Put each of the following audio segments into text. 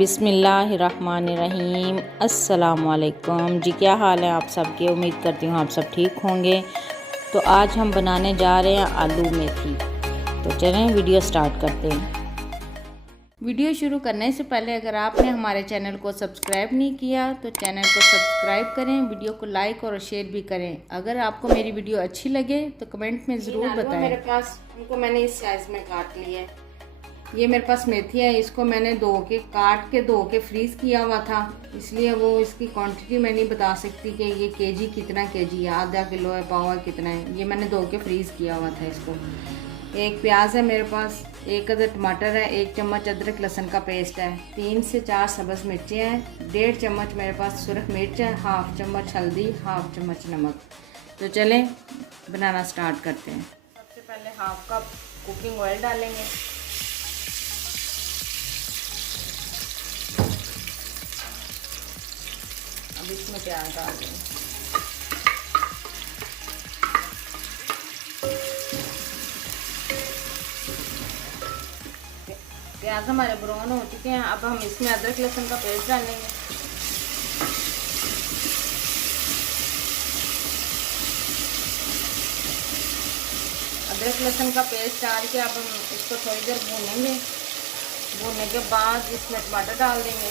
बिस्मिल्लाहिर्रहमानिर्रहीम। अस्सलामुअलैकुम जी, क्या हाल है आप सबके। उम्मीद करती हूँ आप सब ठीक होंगे। तो आज हम बनाने जा रहे हैं आलू मेथी। तो चलें वीडियो स्टार्ट करते हैं। वीडियो शुरू करने से पहले अगर आपने हमारे चैनल को सब्सक्राइब नहीं किया तो चैनल को सब्सक्राइब करें, वीडियो को लाइक और शेयर भी करें। अगर आपको मेरी वीडियो अच्छी लगे तो कमेंट में ज़रूर बताएं। मेरे पास इनको मैंने इस साइज़ में काट लिया है। ये मेरे पास मेथी है, इसको मैंने धो के फ्रीज़ किया हुआ था, इसलिए वो इसकी क्वांटिटी मैं नहीं बता सकती कि ये केजी कितना केजी है, आधा किलो है, पावा कितना है। ये मैंने धो के फ्रीज़ किया हुआ था इसको। एक प्याज है मेरे पास, एक अदर टमाटर है, 1 चम्मच अदरक लहसुन का पेस्ट है, 3 से 4 सब्ज़ मिर्चें हैं, 1.5 चम्मच मेरे पास सुरख मिर्च है, हाफ चम्मच हल्दी, हाफ चम्मच नमक। तो चलें बनाना स्टार्ट करते हैं। सबसे पहले हाफ कप कुकिंग ऑयल डालेंगे। अब इसमें प्याज डाल देंगे। प्याज हमारे ब्राउन हो चुके हैं। अब हम इसमें अदरक लहसुन का पेस्ट डालेंगे। अदरक लहसुन का पेस्ट डाल के अब हम इसको थोड़ी देर भूनेंगे। भूनने के बाद इसमें टमाटर डाल देंगे।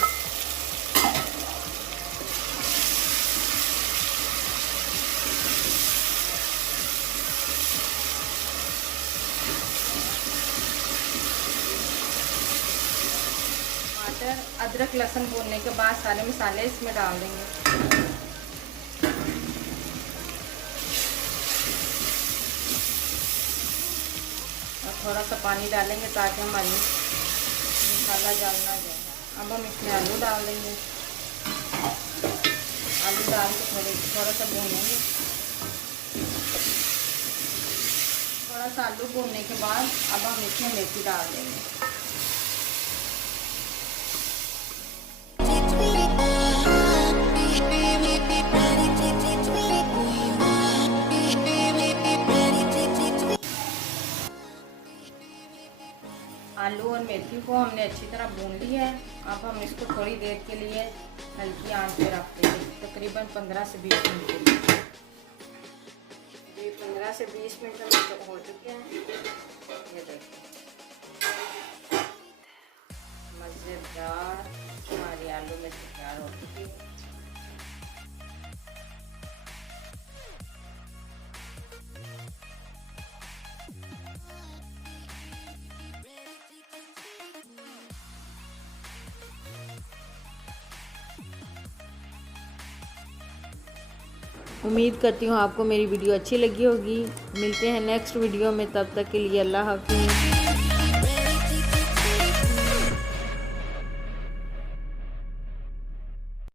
अदरक लहसुन भूनने के बाद सारे मसाले इसमें डाल देंगे। और थोड़ा सा पानी डालेंगे ताकि हमारी मसाला जल ना जाए। अब हम इसमें आलू डाल देंगे। आलू डाल के थोड़ा सा भूनेंगे। थोड़ा सा आलू भूनने के बाद अब हम इसमें मेथी डाल देंगे। आलू और मेथी को हमने अच्छी तरह भून लिया है। अब हम इसको थोड़ी देर के लिए हल्की आंच पे रख देंगे, तकरीबन 15 से 20 मिनट के लिए। ये 15 से 20 मिनट में हो चुके हैं। ये देखिए मज़ेदार हमारी आलू मेथी तैयार हो चुकी है। उम्मीद करती हूँ आपको मेरी वीडियो अच्छी लगी होगी। मिलते हैं नेक्स्ट वीडियो में, तब तक के लिए अल्लाह हाफ़िज़।